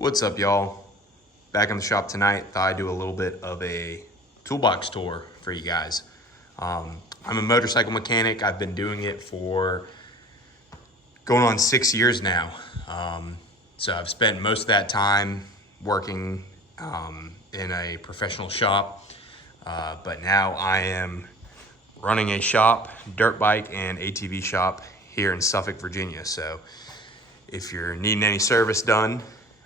What's up, y'all? Back in the shop tonight. Thought I'd do a little bit of a toolbox tour for you guys. I'm a motorcycle mechanic. I've been doing it for going on 6 years now. So I've spent most of that time working in a professional shop, but now I am running a shop, dirt bike and ATV shop here in Suffolk, Virginia. So if you're needing any service done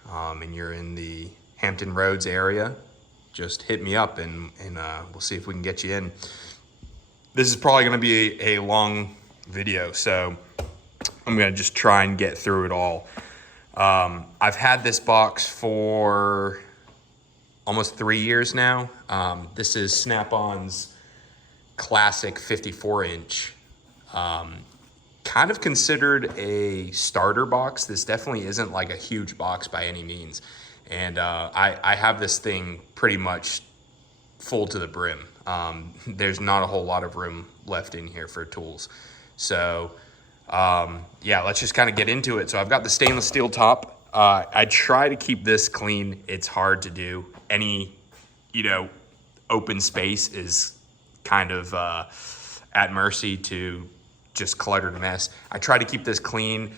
and you're in the Hampton Roads area, just hit me up and we'll see if we can get you in. This is probably gonna be a long video, so I'm gonna just try and get through it all. I've had this box for almost 3 years now. This is Snap-on's classic 54-inch. Kind of considered a starter box. This definitely isn't like a huge box by any means. And I have this thing pretty much full to the brim. There's not a whole lot of room left in here for tools. So yeah, let's just kind of get into it. So I've got the stainless steel top. I try to keep this clean. It's hard to do. Any, open space is kind of at mercy to just cluttered mess. I try to keep this clean.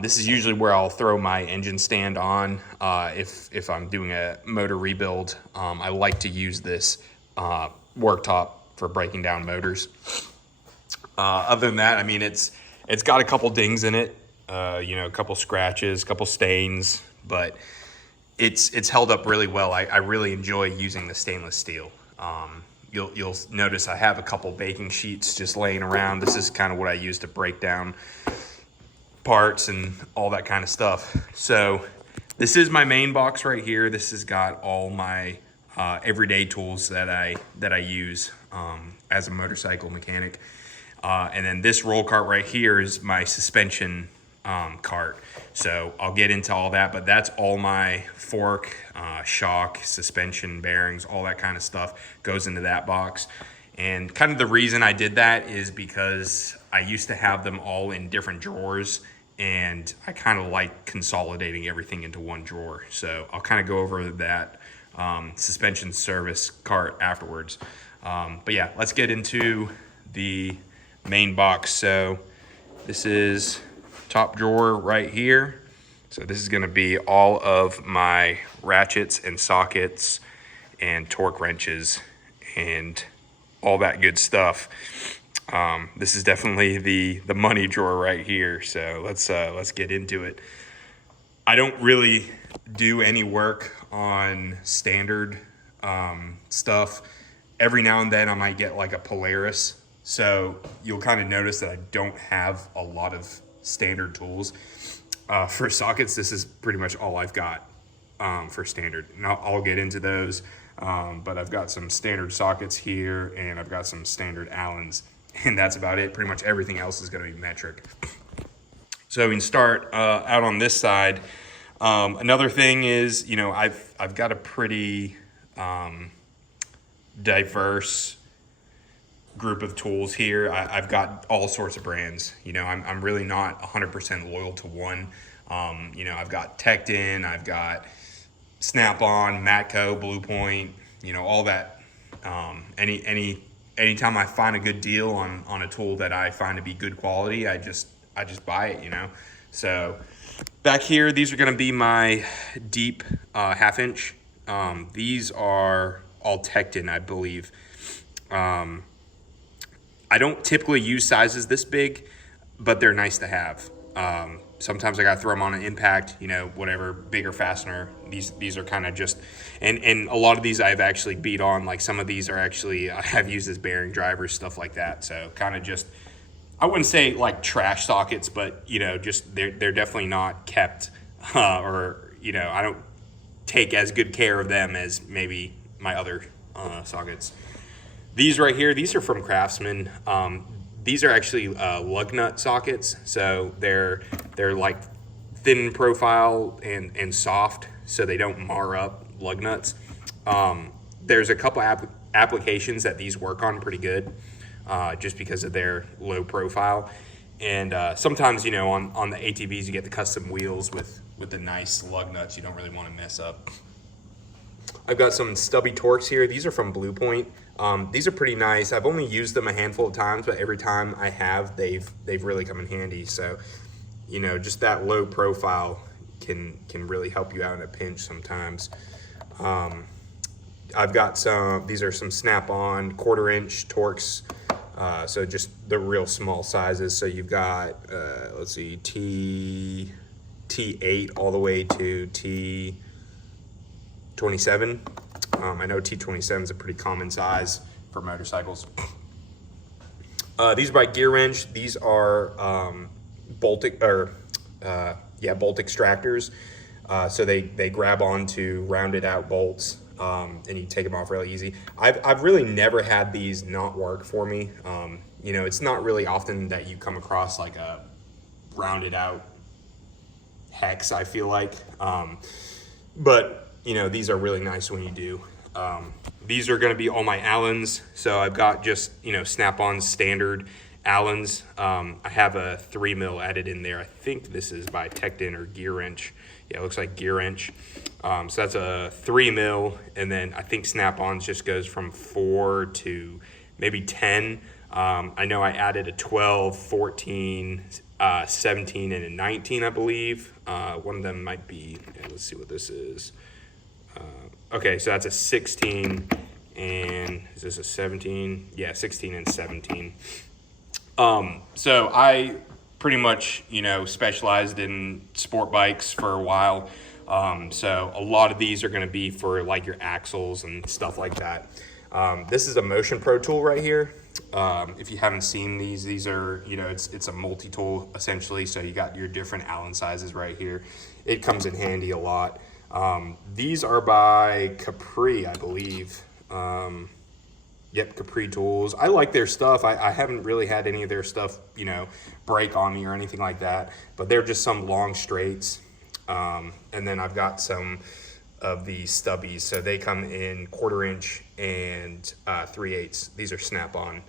This is usually where I'll throw my engine stand on if I'm doing a motor rebuild. I like to use this worktop for breaking down motors. Other than that, I mean, it's got a couple dings in it, a couple scratches, a couple stains, but it's held up really well. I really enjoy using the stainless steel. You'll notice I have a couple baking sheets just laying around. This is kind of what I use to break down parts and all that kind of stuff. So this is my main box right here. This has got all my everyday tools that I use as a motorcycle mechanic. And then this roll cart right here is my suspension cart. So I'll get into all that, but that's all my fork, shock, suspension, bearings, all that kind of stuff goes into that box. And kind of the reason I did that is because I used to have them all in different drawers, and I kind of like consolidating everything into one drawer. So I'll kind of go over that suspension service cart afterwards. But yeah, let's get into the main box. So this is top drawer right here. So this is going to be all of my ratchets and sockets and torque wrenches and all that good stuff. This is definitely the money drawer right here. So let's get into it. I don't really do any work on standard stuff. Every now and then I might get like a Polaris. So you'll kind of notice that I don't have a lot of standard tools. For sockets, this is pretty much all I've got for standard. And I'll get into those, but I've got some standard sockets here, and I've got some standard Allens, and that's about it. Pretty much everything else is going to be metric. So we can start out on this side. Another thing is, I've got a pretty diverse group of tools here. I've got all sorts of brands. I'm really not 100% loyal to one. I've got Tecton, I've got Snap-on, Matco, Blue Point, all that. Anytime I find a good deal on a tool that I find to be good quality, I just buy it. So back here, these are going to be my deep half-inch. These are all Tecton, I believe. I don't typically use sizes this big, but they're nice to have. Sometimes I gotta throw them on an impact, whatever, bigger fastener. These are kind of just, and a lot of these I've actually beat on. Like some of these are actually, I have used as bearing drivers, stuff like that. So kind of just, I wouldn't say like trash sockets, but just they're definitely not kept, or I don't take as good care of them as maybe my other sockets. These right here, these are from Craftsman. These are actually lug nut sockets. So they're like thin profile and soft, so they don't mar up lug nuts. There's a couple applications that these work on pretty good, just because of their low profile. And sometimes, on the ATVs, you get the custom wheels with with the nice lug nuts you don't really want to mess up. I've got some stubby Torx here. These are from Blue Point. These are pretty nice. I've only used them a handful of times, but every time I have, they've really come in handy. So, you know, just that low profile can really help you out in a pinch sometimes. I've got these are some snap-on 1/4 inch Torx. So just the real small sizes. So you've got, let's see, T8 all the way to T27. I know T27 is a pretty common size for motorcycles. These are by Gear Wrench. These are bolt extractors. So they grab onto rounded out bolts, and you take them off really easy. I've really never had these not work for me. You know, it's not really often that you come across like a rounded out hex, I feel like. But you know, these are really nice when you do. These are going to be all my Allens. So I've got just, you know, snap-on standard Allens. I have a 3 mil added in there. I think this is by Tecton or Gear Wrench. Yeah, it looks like Gear Wrench. So that's a 3 mil, and then I think snap-ons just goes from 4 to maybe 10. I know I added a 12, 14, 17, and a 19, I believe. One of them might be, let's see what this is. Okay, so that's a 16, and is this a 17? Yeah, 16 and 17. So I pretty much, you know, specialized in sport bikes for a while. So a lot of these are going to be for like your axles and stuff like that. This is a Motion Pro tool right here. If you haven't seen these are, you know, it's a multi-tool essentially. So you got your different Allen sizes right here. It comes in handy a lot. These are by Capri, I believe. Yep, Capri tools. I like their stuff. I haven't really had any of their stuff, you know, break on me or anything like that, but they're just some long straights. And then I've got some of the stubbies. So they come in 1/4 inch and 3/8. These are snap-on.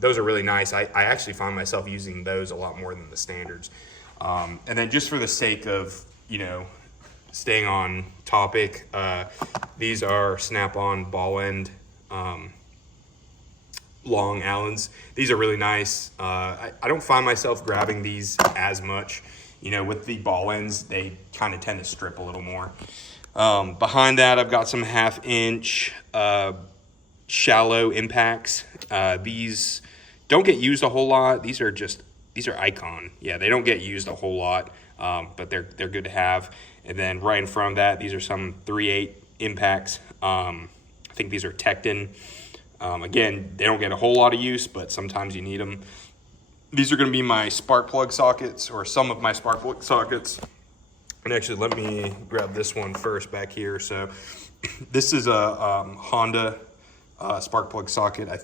Those are really nice. I actually find myself using those a lot more than the standards. And then just for the sake of, you know, staying on topic, these are snap-on ball end long Allens. These are really nice. I don't find myself grabbing these as much. You know, with the ball ends, they kind of tend to strip a little more. Behind that, I've got some 1/2 inch shallow impacts. These don't get used a whole lot. These are Icon. Yeah, they don't get used a whole lot, but they're good to have. And then right in front of that, these are some 3/8 impacts. I think these are Tecton. Again, they don't get a whole lot of use, but sometimes you need them. These are going to be my spark plug sockets, or some of my spark plug sockets. And actually, let me grab this one first back here. So this is a Honda spark plug socket. I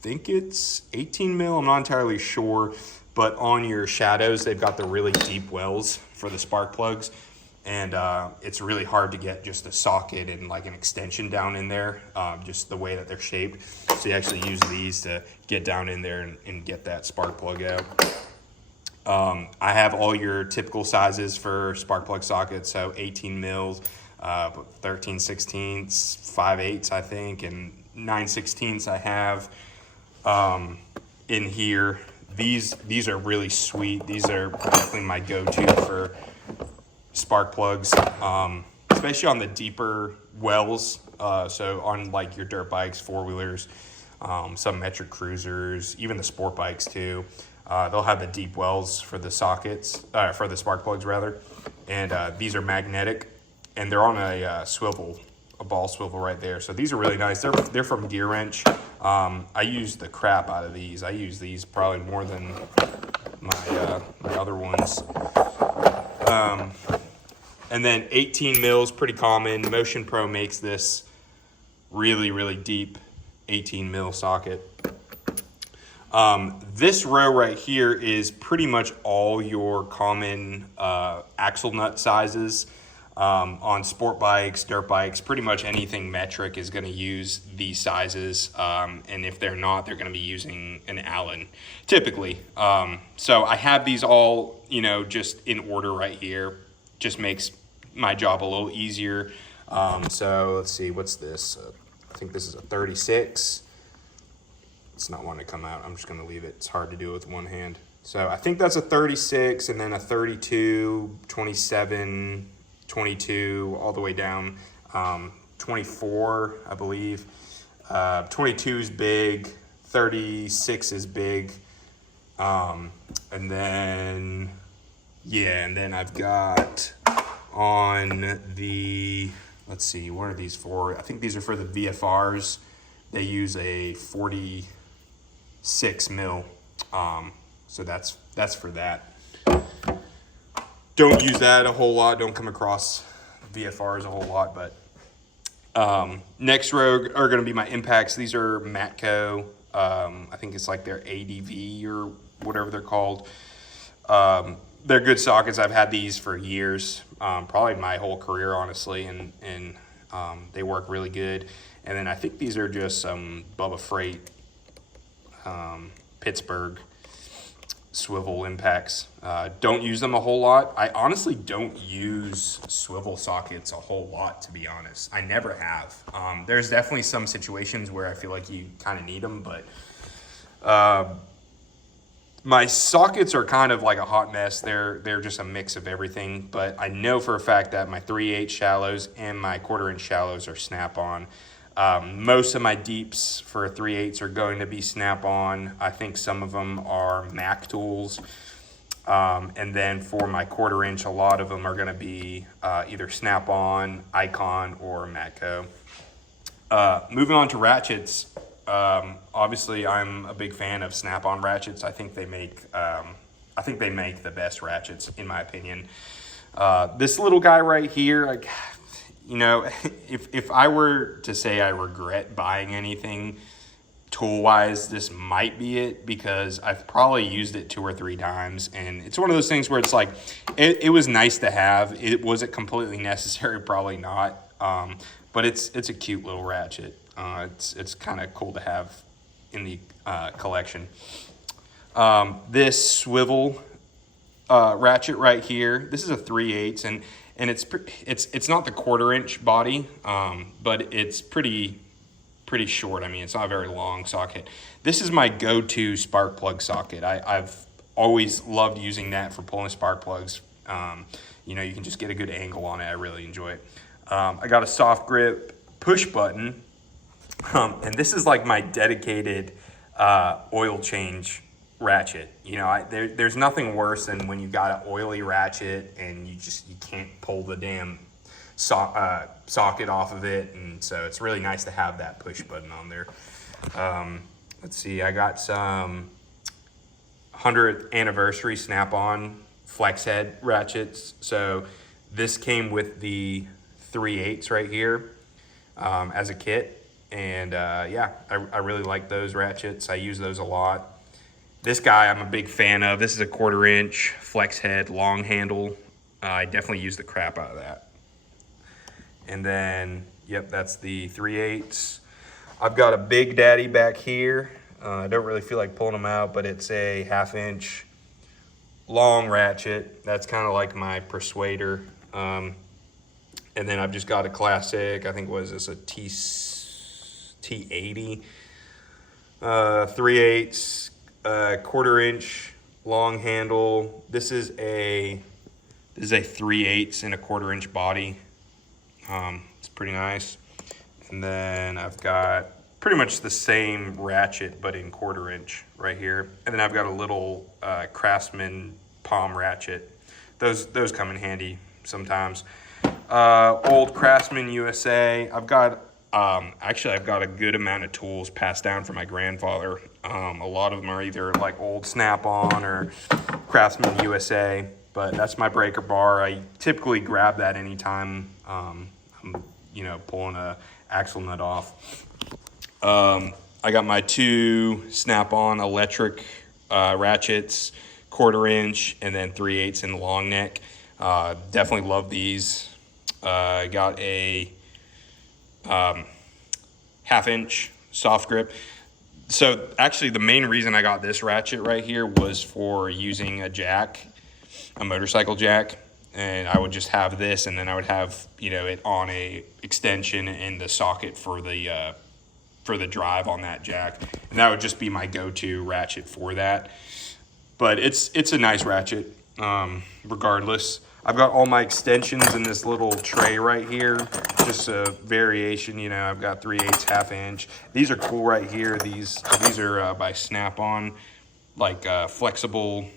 think it's 18 mil. I'm not entirely sure. But on your shadows, they've got the really deep wells for the spark plugs. And it's really hard to get just a socket and like an extension down in there, just the way that they're shaped. So you actually use these to get down in there and get that spark plug out. I have all your typical sizes for spark plug sockets, so 18 mils, 13 16ths, 5/8 I think, and 9 16ths I have in here. These are really sweet. These are definitely my go-to for spark plugs, especially on the deeper wells. So on like your dirt bikes, 4-wheelers, some metric cruisers, even the sport bikes too. They'll have the deep wells for the sockets, for the spark plugs rather. And these are magnetic, and they're on a swivel, a ball swivel right there. So these are really nice. They're from Gear Wrench. I use the crap out of these. I use these probably more than my other ones. And then 18 mils, pretty common. Motion Pro makes this really, really deep 18 mil socket. This row right here is pretty much all your common axle nut sizes. On sport bikes, dirt bikes, pretty much anything metric is going to use these sizes. And if they're not, they're going to be using an Allen typically. So I have these all, you know, just in order right here. just makes my job a little easier. So let's see, what's this? I think this is a 36. It's not wanting to come out. I'm just going to leave it. It's hard to do with one hand. So I think that's a 36, and then a 32, 27, 22, all the way down. 24, I believe. 22 is big. 36 is big. And then, yeah, and then I've got on the, let's see, what are these for? I think these are for the VFRs. They use a 46 mil. So that's for that. Don't use that a whole lot. Don't come across VFRs a whole lot, but next row are going to be my impacts. These are Matco. I think it's like their ADV or whatever they're called. They're good sockets. I've had these for years, probably my whole career, honestly, and they work really good. And then I think these are just some Bubba Freight Pittsburgh swivel impacts. Don't use them a whole lot. I honestly don't use swivel sockets a whole lot, to be honest. I never have. There's definitely some situations where I feel like you kind of need them, but my sockets are kind of like a hot mess. They're just a mix of everything, but I know for a fact that my 3/8 shallows and my 1/4 shallows are snap-on. Most of my deeps for 3/8 are going to be snap-on. I think some of them are Mac tools. And then for my 1/4, a lot of them are going to be either snap-on, Icon, or Matco. Moving on to ratchets. Obviously, I'm a big fan of snap-on ratchets. I think they make the best ratchets, in my opinion. This little guy right here, you know, if I were to say I regret buying anything tool-wise, this might be it, because I've probably used it 2 or 3 times, and it's one of those things where it's like, it was nice to have. Was it completely necessary? Probably not. But it's a cute little ratchet. It's kind of cool to have in the collection. This swivel ratchet right here, this is a 3/8, and it's not the 1/4 body, but it's pretty short. I mean, it's not a very long socket. This is my go-to spark plug socket. I've always loved using that for pulling spark plugs. You know, you can just get a good angle on it. I really enjoy it. I got a soft grip push button, and this is like my dedicated oil change ratchet. You know, there's nothing worse than when you got an oily ratchet and you can't pull the damn socket off of it, and so it's really nice to have that push button on there. Let's see, I got some 100th anniversary snap-on flex head ratchets. So this came with the 3/8 right here as a kit, and yeah, I really like those ratchets. I use those a lot. This guy I'm a big fan of. This is a 1/4 flex head long handle. I definitely use the crap out of that. And then, yep, that's the 3/8. I've got a Big Daddy back here. I don't really feel like pulling them out, but it's a 1/2" long ratchet. That's kind of like my persuader. And then I've just got a classic, I think, what is this, a T80, 3/8, 1/4 long handle. This is a 3/8 and a 1/4 body. It's pretty nice. And then I've got pretty much the same ratchet, but in 1/4 right here. And then I've got a little Craftsman palm ratchet. Those come in handy sometimes. Old Craftsman USA. I've got actually I've got a good amount of tools passed down from my grandfather. A lot of them are either like old Snap-on or Craftsman USA, but that's my breaker bar. I typically grab that anytime I'm, you know, pulling a axle nut off. I got my 2 Snap-on electric ratchets, 1/4 and then 3/8 in long neck. Definitely love these. I got a 1/2" soft grip. So actually the main reason I got this ratchet right here was for using a jack, a motorcycle jack. and I would just have this, and then I would have, you know, it on a extension in the socket for the drive on that jack, and that would just be my go-to ratchet for that. But it's a nice ratchet, regardless. I've got all my extensions in this little tray right here, just a variation. You know, I've got 3/8, 1/2 inch. These are cool right here. These are by Snap-on, like flexible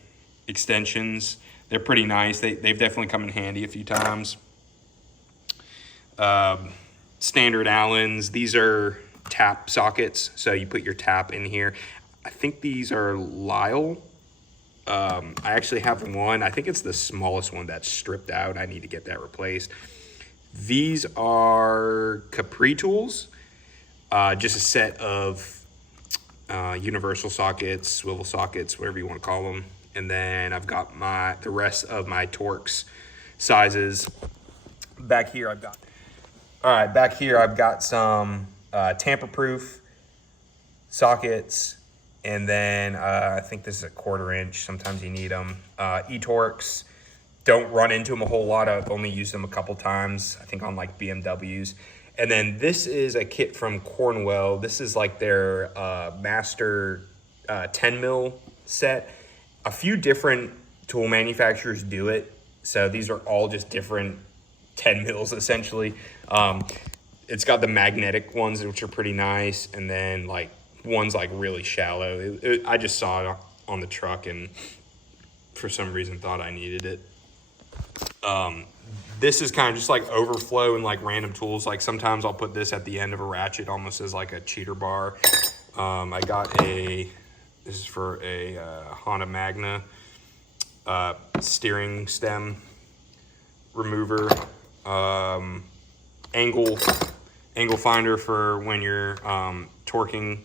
extensions. They're pretty nice. They've definitely come in handy a few times. Standard Allens. These are tap sockets, so you put your tap in here. I think these are Lyle. I actually have one. I think it's the smallest one that's stripped out. I need to get that replaced. These are Capri tools. Just a set of universal sockets, swivel sockets, whatever you want to call them. And then I've got the rest of my Torx sizes. Back here I've got some tamper-proof sockets, and then I think this is a 1/4 inch. Sometimes you need them. E-Torx. Don't run into them a whole lot. I've only used them a couple times, I think on like BMWs. And then this is a kit from Cornwell. This is like their master 10 mil set. A few different tool manufacturers do it, so these are all just different 10 mils essentially. It's got the magnetic ones, which are pretty nice, and then like one's like really shallow. I just saw it on the truck and for some reason thought I needed it. This is kind of just like overflow and like random tools. Like sometimes I'll put this at the end of a ratchet almost as like a cheater bar. I got this is for a Honda Magna steering stem remover. Angle finder for when you're torquing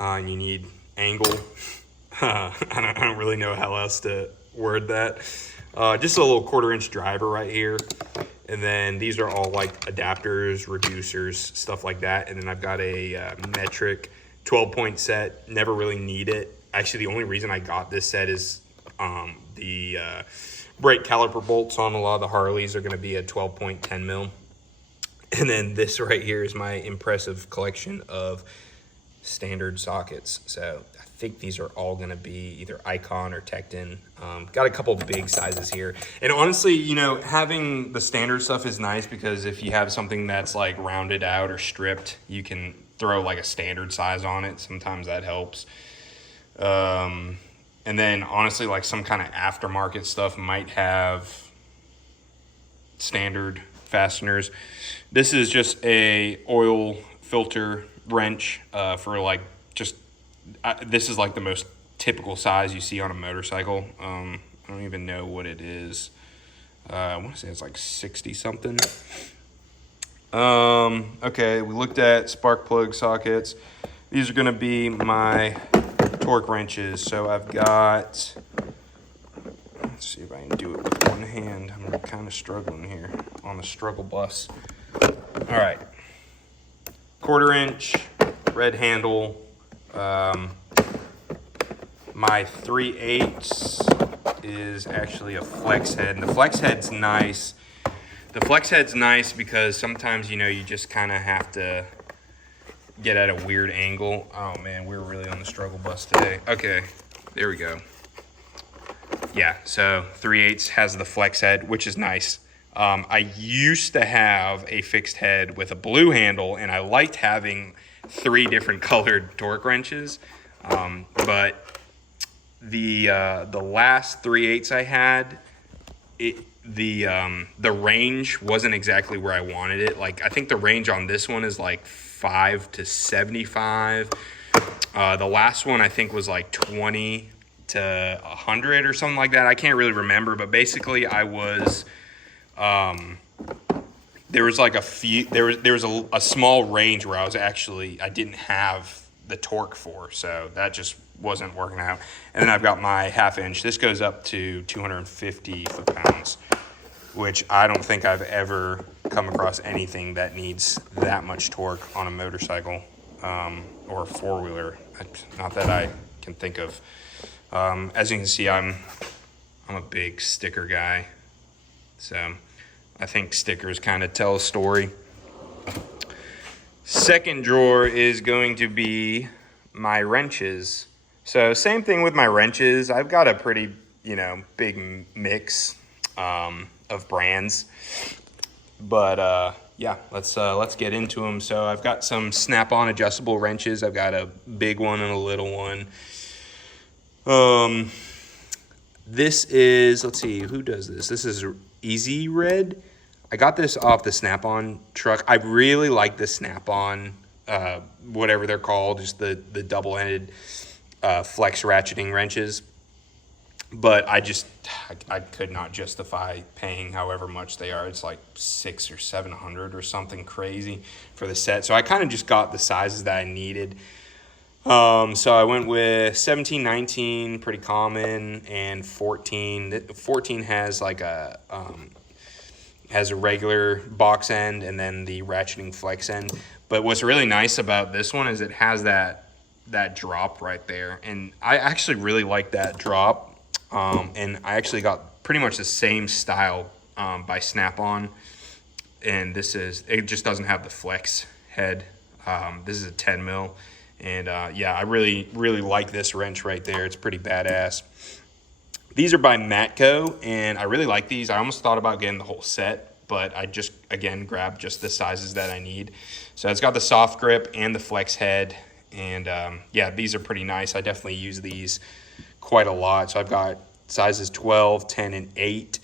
and you need angle. I don't really know how else to word that. Just a little 1/4 inch driver right here. And then these are all like adapters, reducers, stuff like that. And then I've got a metric 12-point set. Never really need it. Actually, the only reason I got this set is the brake caliper bolts on a lot of the Harleys are going to be a 12-point 10 mil. And then this right here is my impressive collection of standard sockets. So I think these are all going to be either Icon or Tekton. Got a couple big sizes here. And honestly, you know, having the standard stuff is nice because if you have something that's like rounded out or stripped, you can throw like a standard size on it. Sometimes that helps. And then honestly, like some kind of aftermarket stuff might have standard fasteners. This is just a oil filter wrench for like just this is like the most typical size you see on a motorcycle. I don't even know what it is. I want to say it's like 60 something. Okay, we looked at spark plug sockets. These are going to be my torque wrenches. So I've got, let's see if I can do it with one hand. I'm kind of struggling here on the struggle bus. All right, 1/4 inch red handle. My 3/8 is actually a flex head, and the flex head's nice. The flex head's nice because sometimes, you know, you just kind of have to get at a weird angle. Oh man, we're really on the struggle bus today. Okay, there we go. Yeah, so 3/8 has the flex head, which is nice. I used to have a fixed head with a blue handle, and I liked having 3 different colored torque wrenches. But the last 3/8 I had, the range wasn't exactly where I wanted it. Like I think the range on this one is like 5 to 75. The last one I think was like 20 to 100 or something like that. I can't really remember, but basically I was there was like there was a small range where I didn't have the torque for, so that just wasn't working out. And then I've got my 1/2 inch. This goes up to 250 foot-pounds, which I don't think I've ever come across anything that needs that much torque on a motorcycle or a four-wheeler. Not that I can think of. As you can see, I'm a big sticker guy. So I think stickers kind of tell a story. Second drawer is going to be my wrenches. So same thing with my wrenches. I've got a pretty, big mix of brands. But yeah, let's get into them. So I've got some Snap-on adjustable wrenches. I've got a big one and a little one. This is, let's see, who does this? This is Easy Red. I got this off the Snap-on truck. I really like the Snap-on, whatever they're called, just the double-ended flex ratcheting wrenches. But I could not justify paying however much they are. It's like $600 or $700 or something crazy for the set. So I kind of just got the sizes that I needed. So I went with 17, 19, pretty common, and 14. 14 has like has a regular box end and then the ratcheting flex end. But what's really nice about this one is it has that drop right there, and I actually really like that drop. And I actually got pretty much the same style by Snap-on, and it just doesn't have the flex head. This is a 10 mil, and yeah, I really like this wrench right there. It's pretty badass. These are by Matco, and I really like these. I almost thought about getting the whole set, but I just, again, grabbed just the sizes that I need. So it's got the soft grip and the flex head, and yeah, these are pretty nice. I definitely use these quite a lot. So I've got sizes 12, 10, and 8.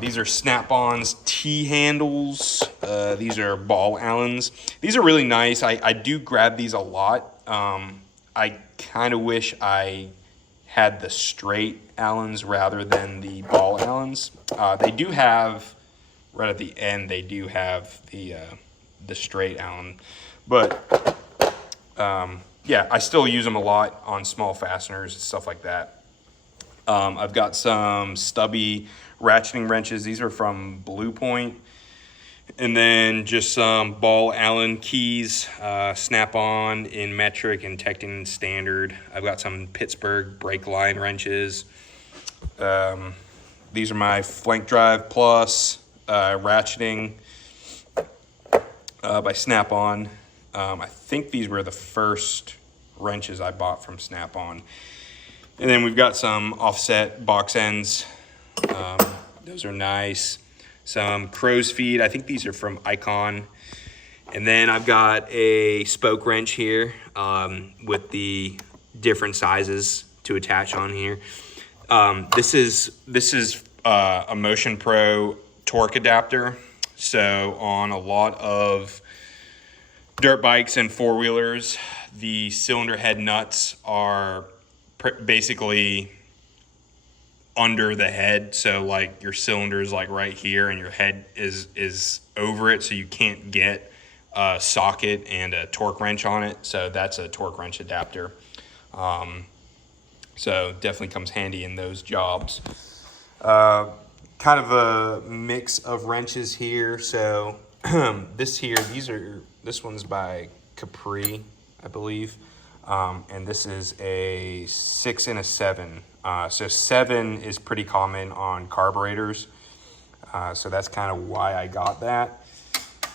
These are Snap-on's T-handles. These are ball Allens. These are really nice. I do grab these a lot. I kind of wish I had the straight Allens rather than the ball Allens. They do have, right at the end, they do have the straight Allen. But yeah, I still use them a lot on small fasteners and stuff like that. I've got some stubby ratcheting wrenches. These are from Blue Point. And then just some ball Allen keys, Snap-on in metric and Tecton standard. I've got some Pittsburgh brake line wrenches. These are my Flank Drive Plus ratcheting by Snap-on. I think these were the first wrenches I bought from Snap-on. And then we've got some offset box ends. Those are nice. Some crow's feet. I think these are from Icon. And then I've got a spoke wrench here with the different sizes to attach on here. This is a Motion Pro torque adapter. So on a lot of dirt bikes and four-wheelers, the cylinder head nuts are basically under the head. So like your cylinder is like right here and your head is over it, so you can't get a socket and a torque wrench on it. So that's a torque wrench adapter. So definitely comes handy in those jobs. Kind of a mix of wrenches here. So this one's by Capri, I believe. And this is a 6 and a 7. So 7 is pretty common on carburetors. So that's kind of why I got that.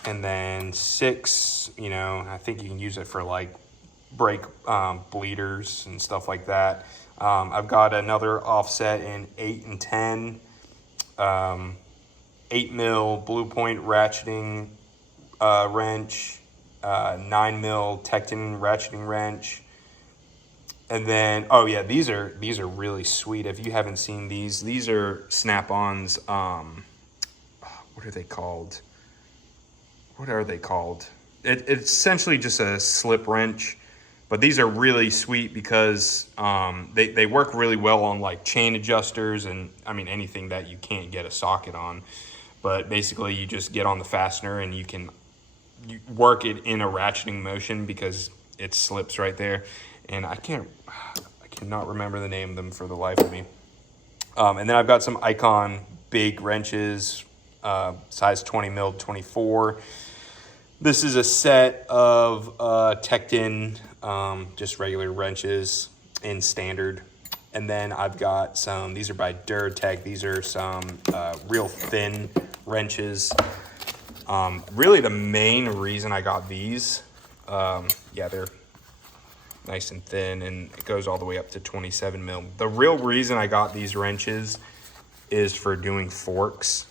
And then 6, I think you can use it for like brake bleeders and stuff like that. I've got another offset in 8 and 10. 8 mil Blue Point ratcheting wrench. 9 mil Tecton ratcheting wrench. And then, oh yeah, these are really sweet. If you haven't seen these are Snap-on's, what are they called? It's essentially just a slip wrench, but these are really sweet because they work really well on like chain adjusters and anything that you can't get a socket on. But basically you just get on the fastener and you work it in a ratcheting motion because it slips right there. And I cannot remember the name of them for the life of me. And then I've got some Icon big wrenches, size 20 mil 24. This is a set of Tecton, just regular wrenches in standard. And then I've got some, these are by Duratech. These are some real thin wrenches. Really the main reason I got these, yeah, they're nice and thin, and it goes all the way up to 27 mil. The real reason I got these wrenches is for doing forks.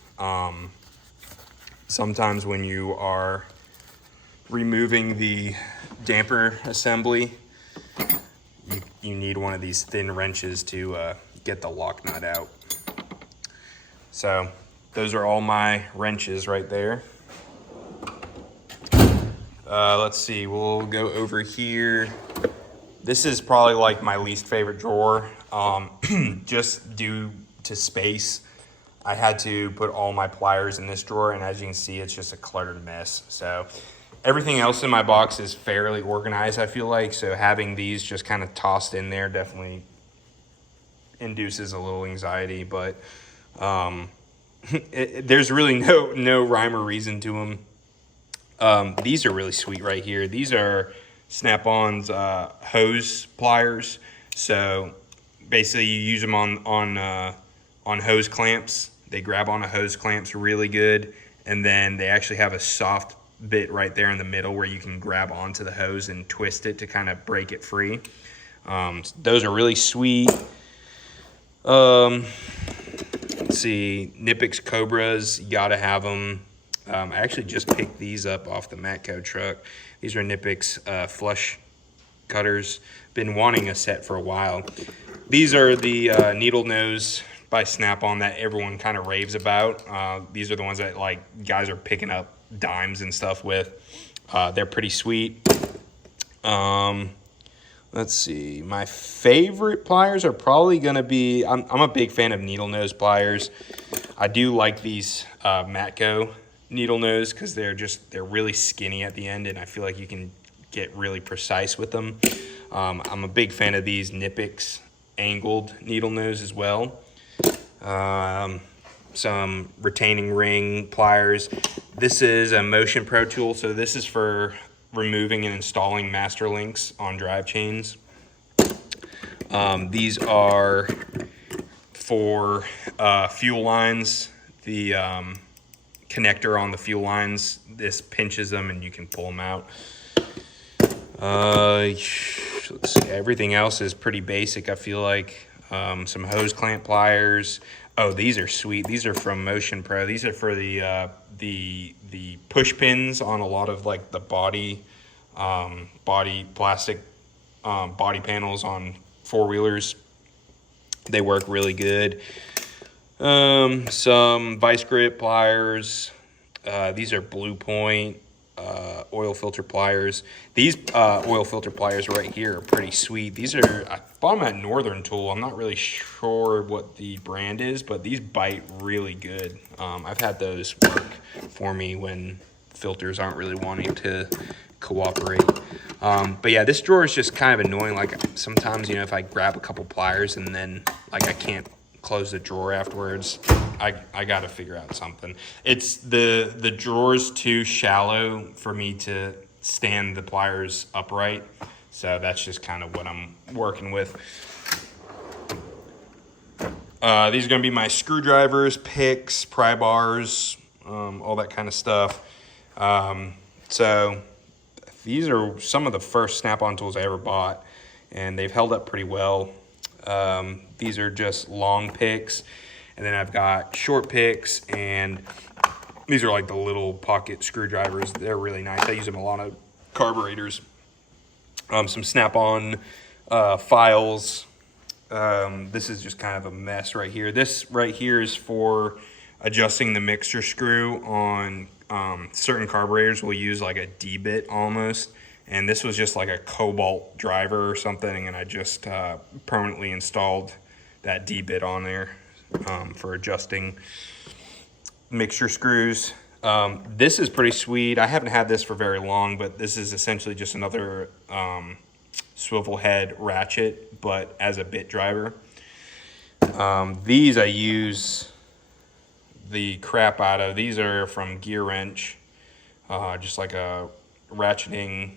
Sometimes when you are removing the damper assembly, you need one of these thin wrenches to get the lock nut out. So those are all my wrenches right there. Let's see, we'll go over here. This is probably like my least favorite drawer, just due to space. I had to put all my pliers in this drawer, and as you can see, it's just a cluttered mess. So everything else in my box is fairly organized, I feel like. So having these just kind of tossed in there definitely induces a little anxiety, but there's really no rhyme or reason to them. These are really sweet right here. These are Snap-on's hose pliers. So basically you use them on hose clamps. They grab onto hose clamps really good, and then they actually have a soft bit right there in the middle where you can grab onto the hose and twist it to kind of break it free. Those are really sweet. Let's see, Nipix Cobras, you gotta have them. I actually just picked these up off the Matco truck. These are Nipix flush cutters. Been wanting a set for a while. These are the needle nose by Snap-on that everyone kind of raves about. These are the ones that like guys are picking up dimes and stuff with. They're pretty sweet. Let's see, my favorite pliers are probably gonna be, I'm a big fan of needle nose pliers. I do like these Matco needle nose because they're really skinny at the end, and I feel like you can get really precise with them. I'm a big fan of these Nipix angled needle nose as well. Some retaining ring pliers. This is a Motion Pro tool, so this is for removing and installing master links on drive chains. These are for fuel lines. The connector on the fuel lines, this pinches them and you can pull them out. Let's see, everything else is pretty basic, I feel like. Some hose clamp pliers. Oh, these are sweet. These are from Motion Pro. These are for the push pins on a lot of like the body plastic body panels on four-wheelers. They work really good. Some vice grip pliers. These are Blue Point oil filter pliers. These oil filter pliers right here are pretty sweet. These are, I bought them at Northern Tool. I'm not really sure what the brand is, but these bite really good. I've had those work for me when filters aren't really wanting to cooperate. But yeah, this drawer is just kind of annoying. Like sometimes, you know, if I grab a couple pliers and then like I can't close the drawer afterwards, I gotta figure out something. It's the drawer's too shallow for me to stand the pliers upright, so that's just kind of what I'm working with. These are gonna be my screwdrivers, picks, pry bars, all that kind of stuff. So these are some of the first Snap-on tools I ever bought, and they've held up pretty well. These are just long picks, and then I've got short picks, and these are like the little pocket screwdrivers. They're really nice. I use them a lot of carburetors. Some Snap-on files. This is just kind of a mess right here. This right here is for adjusting the mixture screw on certain carburetors. We'll use like a D-bit almost. And this was just like a cobalt driver or something, and I just permanently installed that D-bit on there for adjusting mixture screws. This is pretty sweet. I haven't had this for very long, but this is essentially just another swivel head ratchet, but as a bit driver. These I use the crap out of. These are from Gear Wrench, just like a ratcheting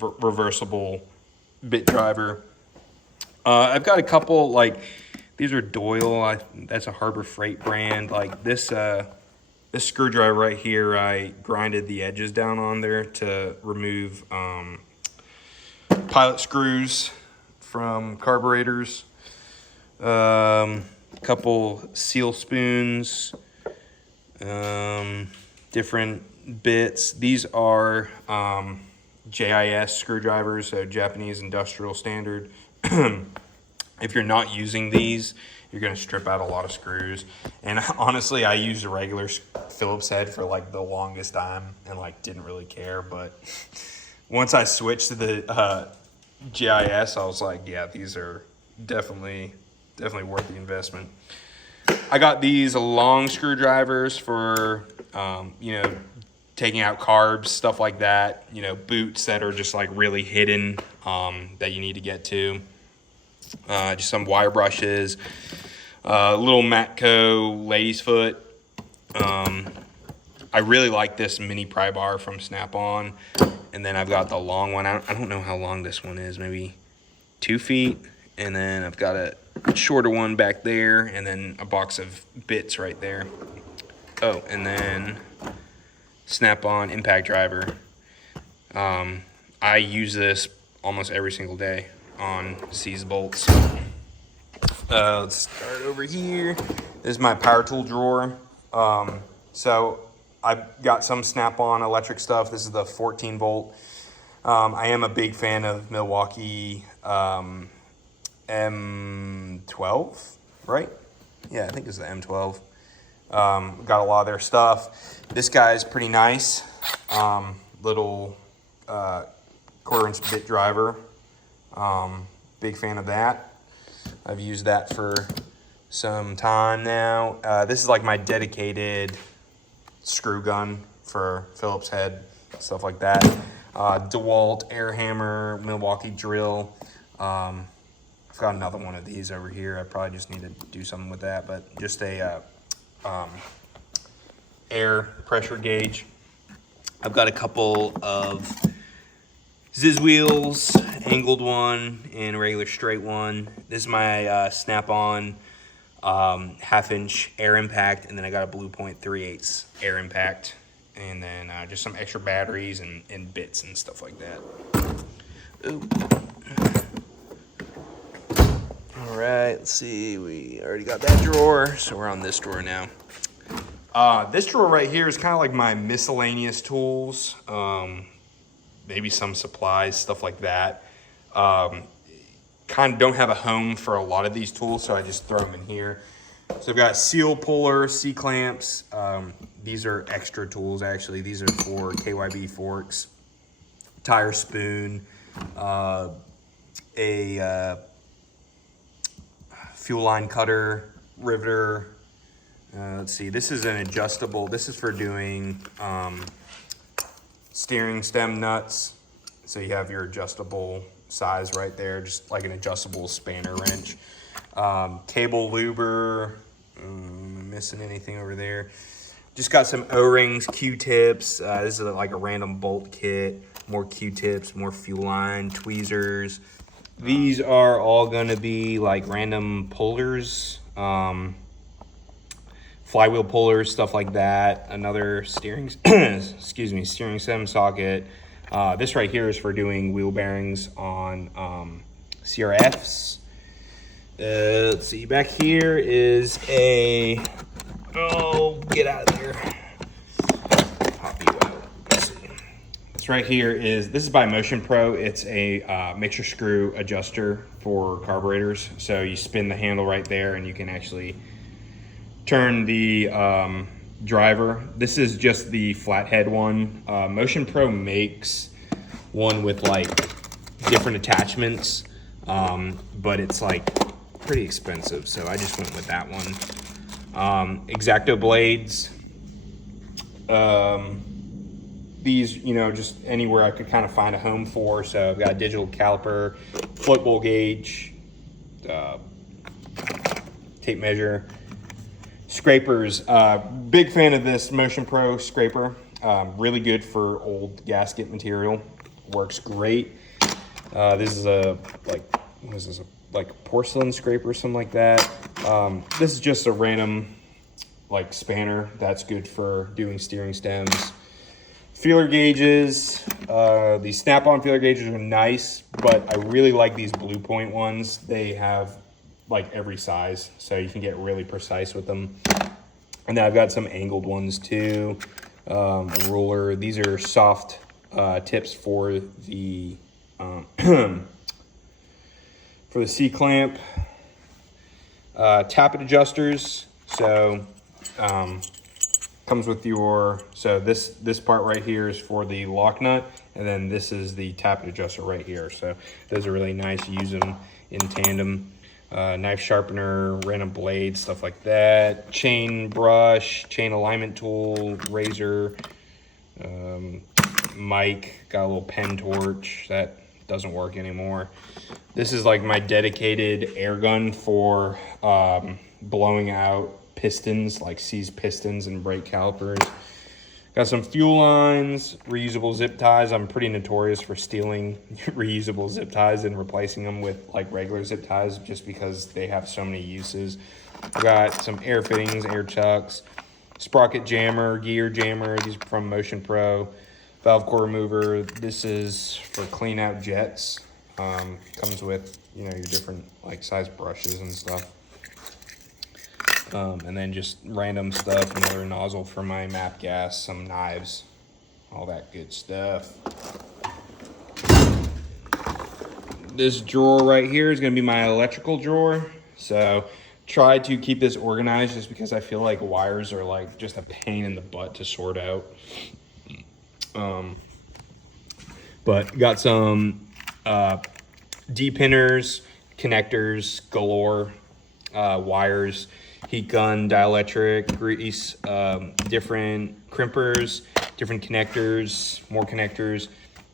reversible bit driver. I've got a couple, like, these are Doyle. That's a Harbor Freight brand. Like this screwdriver right here, I grinded the edges down on there to remove pilot screws from carburetors. Couple seal spoons, different bits. These are JIS screwdrivers, so Japanese Industrial Standard. If you're not using these, you're going to strip out a lot of screws. And honestly, I used a regular Phillips head for like the longest time and like didn't really care. But once I switched to the GIS, I was like, yeah, these are definitely worth the investment. I got these long screwdrivers for, taking out carbs, stuff like that. Boots that are just like really hidden that you need to get to. Just some wire brushes, little Matco lady's foot. I really like this mini pry bar from Snap-on. And then I've got the long one. I don't know how long this one is, maybe 2 feet. And then I've got a shorter one back there, and then a box of bits right there. Oh, and then Snap-on impact driver. I use this almost every single day on C's bolts. Let's start over here. This is my power tool drawer. So I've got some Snap-on electric stuff. This is the 14 volt. I am a big fan of Milwaukee M12, right? Yeah, I think it's the M12. Got a lot of their stuff. This guy is pretty nice. Little 1/4-inch bit driver. Big fan of that. I've used that for some time now. This is like my dedicated screw gun for Phillips head, stuff like that. DeWalt air hammer, Milwaukee drill. I've got another one of these over here. I probably just need to do something with that, but just a air pressure gauge. I've got a couple of Ziz wheels, angled one and a regular straight one. This is my Snap-on 1/2-inch air impact, and then I got a Blue Point 3/8 air impact, and then just some extra batteries and bits and stuff like that. Ooh. All right, let's see. We already got that drawer, so we're on this drawer now. This drawer right here is kind of like my miscellaneous tools. Maybe some supplies, stuff like that. Kind of don't have a home for a lot of these tools, so I just throw them in here. So I've got seal puller, C-clamps. These are extra tools, actually. These are for KYB forks, tire spoon, a fuel line cutter, riveter. Let's see, this is an adjustable. This is for doing steering stem nuts. So you have your adjustable size right there, just like an adjustable spanner wrench. Cable luber. Am I missing anything over there? Just got some O-rings, Q-tips. This is like a random bolt kit. More Q-tips, more fuel line, tweezers. These are all gonna be like random pullers. Flywheel pullers, stuff like that. Another steering, steering stem socket. This right here is for doing wheel bearings on CRFs. Let's see, back here is a, get out of there. Pop you out. Let's see. This right here is, this is by Motion Pro. It's a mixture screw adjuster for carburetors. So you spin the handle right there and you can actually turn the driver. This is just the flathead one. Motion Pro makes one with like different attachments, but it's like pretty expensive, so I just went with that one. X-Acto blades. These, just anywhere I could kind of find a home for. So I've got a digital caliper, float bowl gauge, tape measure. Scrapers, big fan of this Motion Pro scraper. Really good for old gasket material. Works great. This is a, what is this, a like porcelain scraper or something like that. This is just a random like spanner that's good for doing steering stems. Feeler gauges, these snap-on feeler gauges are nice, but I really like these Blue Point ones. They have like every size, so you can get really precise with them. And then I've got some angled ones too, a ruler. These are soft tips for the for the C-clamp. Tappet adjusters, so comes with your, so this part right here is for the lock nut, and then this is the tappet adjuster right here. So those are really nice. You use them in tandem. Knife sharpener, random blades, stuff like that. Chain brush, chain alignment tool, razor, mic, got a little pen torch that doesn't work anymore. This is like my dedicated air gun for blowing out pistons, like seized pistons and brake calipers. Got some fuel lines, reusable zip ties. I'm pretty notorious for stealing reusable zip ties and replacing them with like regular zip ties just because they have so many uses. Got some air fittings, air chucks, sprocket jammer, gear jammer. These are from Motion Pro. Valve core remover. This is for clean out jets. Comes with, you know, your different like size brushes and stuff. And then just random stuff, another nozzle for my map gas, some knives, all that good stuff. This drawer right here is going to be my electrical drawer. So try to keep this organized just because I feel like wires are like just a pain in the butt to sort out. But got some D-pinners, connectors galore, wires, heat gun, dielectric, grease, different crimpers, different connectors, more connectors.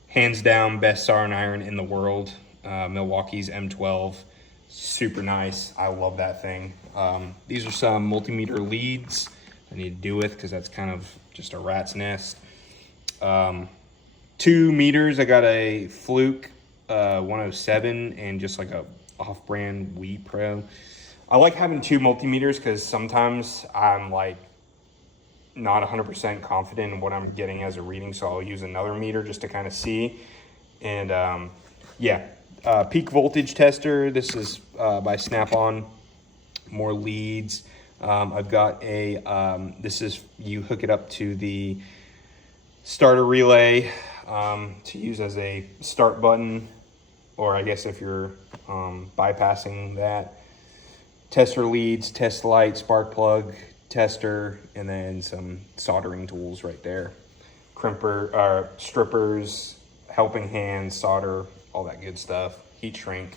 Hands down, best soldering iron in the world. Milwaukee's M12, super nice. I love that thing. These are some multimeter leads I need to do with because that's kind of just a rat's nest. 2 meters, I got a Fluke 107 and just like a off-brand Wii Pro. I like having 2 multimeters because sometimes I'm like not 100% confident in what I'm getting as a reading, so I'll use another meter just to kind of see. And yeah, peak voltage tester. This is by Snap-on. More leads. I've got a, this is, you hook it up to the starter relay to use as a start button, or I guess if you're bypassing that. Tester leads, test light, spark plug, tester, and then some soldering tools right there. Crimper, strippers, helping hands, solder, all that good stuff. Heat shrink.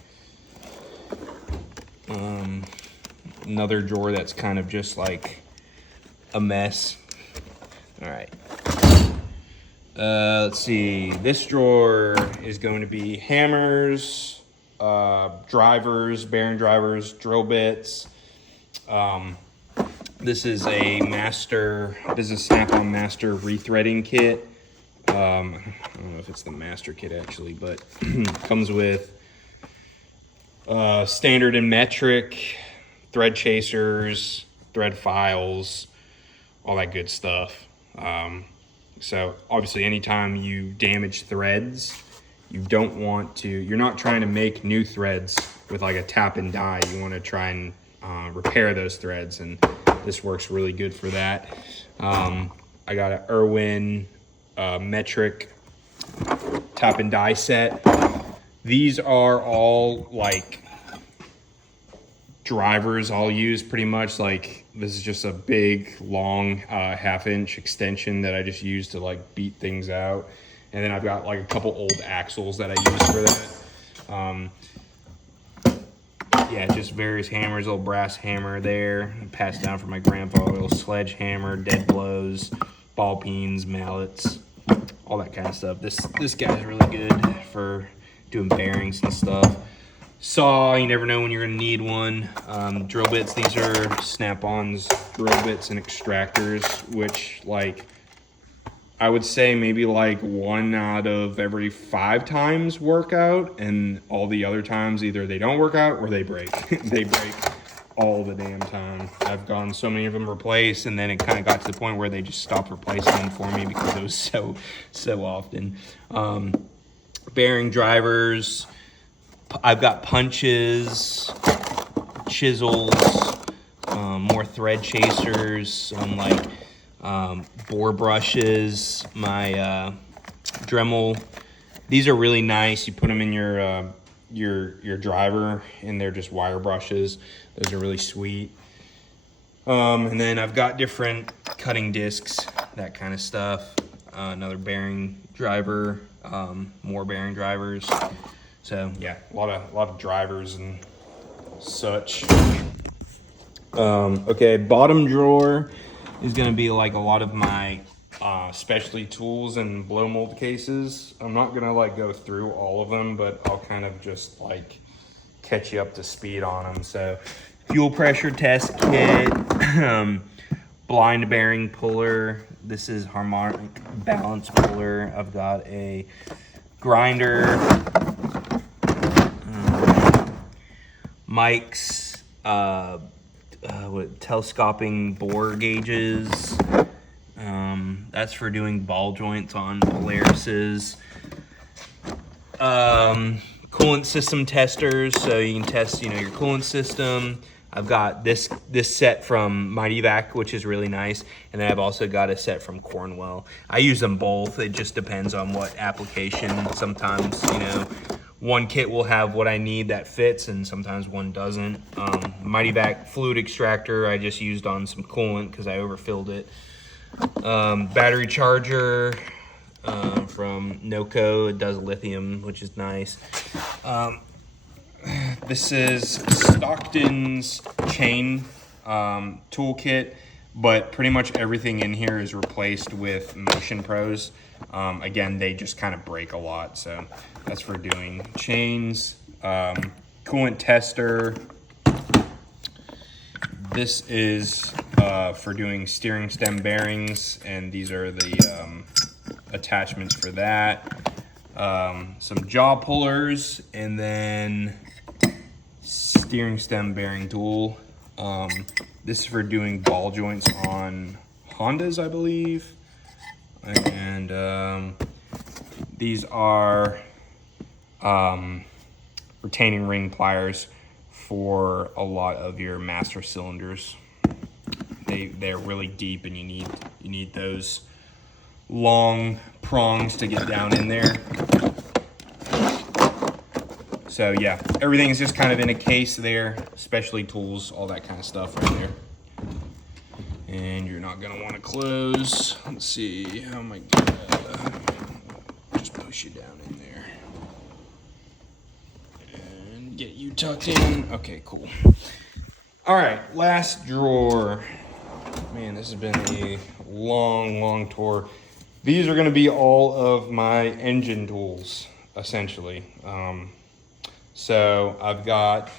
Another drawer that's kind of just like a mess. All right. Let's see. This drawer is going to be hammers, drivers, bearing drivers, drill bits. This is a master, this is a Snap-on master rethreading kit. I don't know if it's the master kit actually, but comes with standard and metric, thread chasers, thread files, all that good stuff. So obviously anytime you damage threads, you don't want to, you're not trying to make new threads with like a tap and die. You want to try and repair those threads, and this works really good for that. I got an Irwin metric tap and die set. These are all like drivers I'll use pretty much. Like this is just a big long half-inch extension that I just use to like beat things out. And then I've got like a couple old axles that I use for that. Yeah, just various hammers, little brass hammer there, passed down from my grandpa, a little sledgehammer, dead blows, ball peens, mallets, all that kind of stuff. This guy's really good for doing bearings and stuff. Saw, you never know when you're gonna need one. Drill bits, these are Snap-on's drill bits and extractors, which like, I would say maybe like 1 out of every 5 times work out, and all the other times either they don't work out or they break. They break all the damn time. I've gotten so many of them replaced, and then it kind of got to the point where they just stopped replacing them for me because it was so often. Bearing drivers, I've got punches, chisels, more thread chasers, some like bore brushes, my Dremel. These are really nice. You put them in your driver, and they're just wire brushes. Those are really sweet. And then I've got different cutting discs, that kind of stuff. Another bearing driver, more bearing drivers. So yeah, a lot of drivers and such. Okay, bottom drawer is gonna be like a lot of my specialty tools and blow mold cases. I'm not gonna like go through all of them, but I'll kind of just like catch you up to speed on them. So fuel pressure test kit, blind bearing puller. This is harmonic balance puller. I've got a grinder, mics, telescoping bore gauges. That's for doing ball joints on Polaris's. Coolant system testers, so you can test, your coolant system. I've got this set from Mighty Vac, which is really nice, and then I've also got a set from Cornwell. I use them both. It just depends on what application. Sometimes, one kit will have what I need that fits, and sometimes one doesn't. Mighty Vac fluid extractor I just used on some coolant because I overfilled it. Battery charger from Noco. It does lithium, which is nice. This is Stockton's chain toolkit, but pretty much everything in here is replaced with Motion Pros. Again, they just kind of break a lot, so that's for doing chains. Coolant tester. This is for doing steering stem bearings, and these are the attachments for that. Some jaw pullers, and then steering stem bearing tool. This is for doing ball joints on Hondas, I believe. And these are retaining ring pliers for a lot of your master cylinders. They're really deep, and you need those long prongs to get down in there. So yeah, everything's just kind of in a case there, especially tools, all that kind of stuff right there. And you're not gonna want to close. Let's see, how am I gonna just push you down in there and get you tucked in. Okay, cool. All right, last drawer. Man, this has been a long tour. These are gonna be all of my engine tools, essentially. So I've got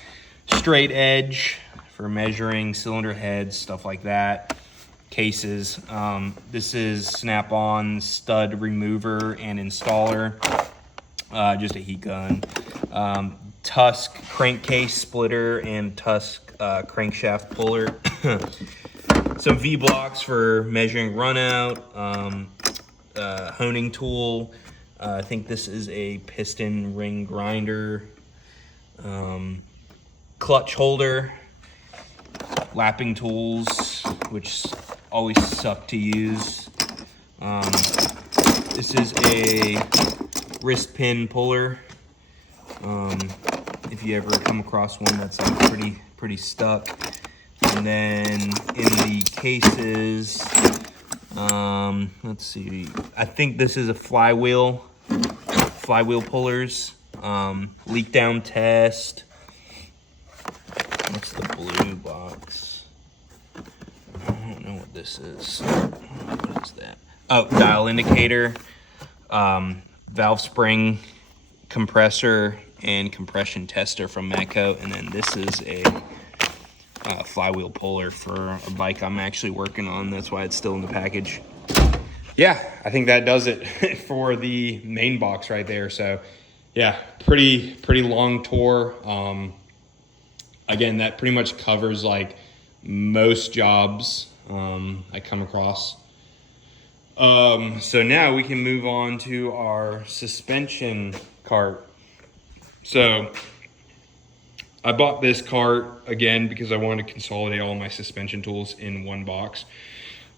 straight edge for measuring cylinder heads, stuff like that. Cases. This is Snap-on stud remover and installer. Just a heat gun. Tusk crankcase splitter and Tusk crankshaft puller. Some V-blocks for measuring runout. Honing tool. I think this is a piston ring grinder. Clutch holder. Lapping tools, which always suck to use. This is a wrist pin puller. If you ever come across one that's like pretty stuck. And then in the cases, let's see, I think this is a flywheel pullers. Leak down test. What's the blue box? I don't know what this is. What is that? Oh, dial indicator, valve spring compressor, and compression tester from Matco. And then this is a flywheel puller for a bike I'm actually working on. That's why it's still in the package. yeah, I think that does it for the main box right there. So yeah, pretty long tour. Again, that pretty much covers like most jobs I come across. So now we can move on to our suspension cart. So I bought this cart again because I wanted to consolidate all my suspension tools in one box.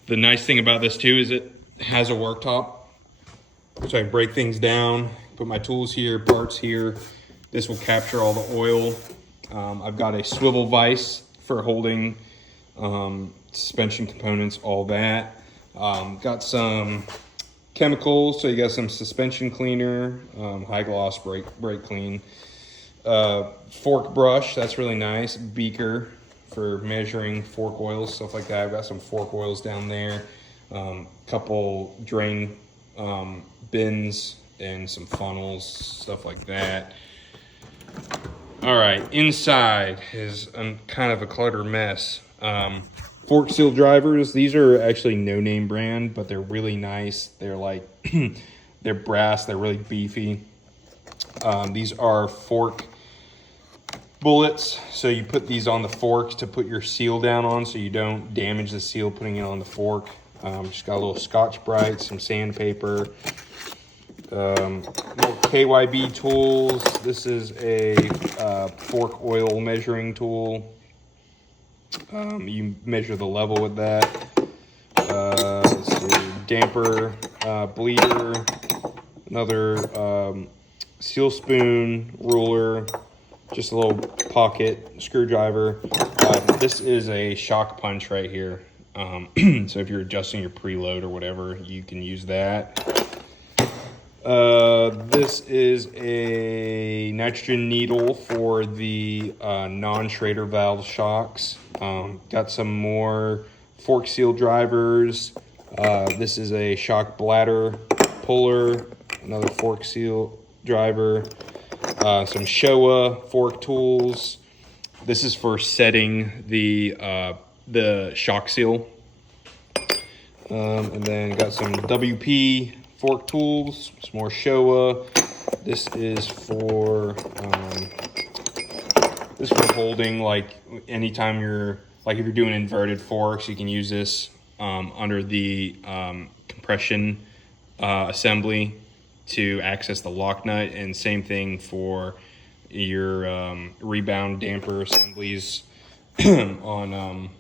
The nice thing about this too is it has a worktop, so I can break things down, put my tools here, parts here. This will capture all the oil. I've got a swivel vise for holding suspension components, all that. Got some chemicals, so you got some suspension cleaner, high gloss brake clean. Fork brush, that's really nice. Beaker for measuring fork oils, stuff like that. I've got some fork oils down there. Couple drain bins and some funnels, stuff like that. All right, inside is kind of a clutter mess. Fork seal drivers, these are actually no name brand, but they're really nice. They're like, they're brass, they're really beefy. These are fork bullets, so you put these on the forks to put your seal down on so you don't damage the seal putting it on the fork. Just got a little Scotch-Brite, some sandpaper, little KYB tools. This is a fork oil measuring tool. You measure the level with that. Let's see, damper, bleeder, another seal spoon, ruler, just a little pocket screwdriver. This is a shock punch right here. So if you're adjusting your preload or whatever, you can use that. This is a nitrogen needle for the non-Schrader valve shocks. Got some more fork seal drivers. This is a shock bladder puller, another fork seal driver. Some Showa fork tools. This is for setting the shock seal. And then got some WP fork tools, some more Showa. This is for holding, like anytime you're, like if you're doing inverted forks, you can use this under the compression assembly to access the lock nut, and same thing for your rebound damper assemblies on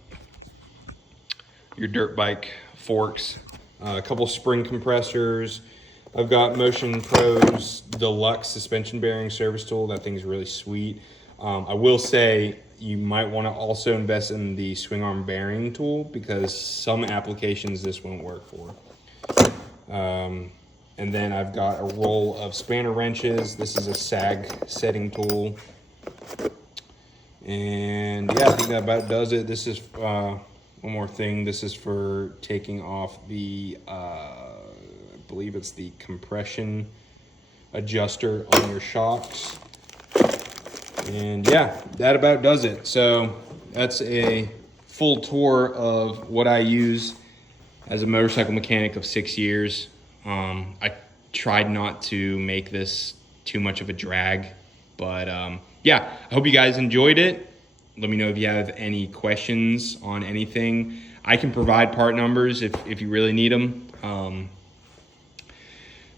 your dirt bike forks. A couple spring compressors. I've got Motion Pro's Deluxe suspension bearing service tool. That thing's really sweet. I will say you might want to also invest in the swing arm bearing tool because some applications this won't work for. And then I've got a roll of spanner wrenches. This is a sag setting tool. And yeah, I think that about does it. This is one more thing. This is for taking off the, I believe it's the compression adjuster on your shocks. And yeah, that about does it. So that's a full tour of what I use as a motorcycle mechanic of 6 years. I tried not to make this too much of a drag, but yeah, I hope you guys enjoyed it. Let me know if you have any questions on anything. I can provide part numbers if you really need them.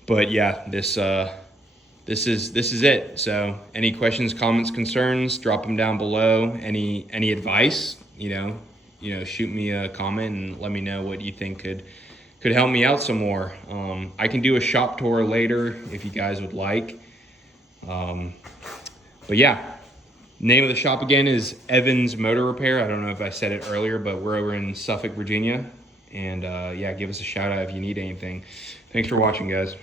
But yeah, this is it. So any questions, comments, concerns, drop them down below. Any advice, you know, shoot me a comment and let me know what you think could help me out some more. I can do a shop tour later if you guys would like. But yeah, name of the shop again is Evans Motor Repair. I don't know if I said it earlier, but we're over in Suffolk, Virginia. And yeah, give us a shout out if you need anything. Thanks for watching, guys.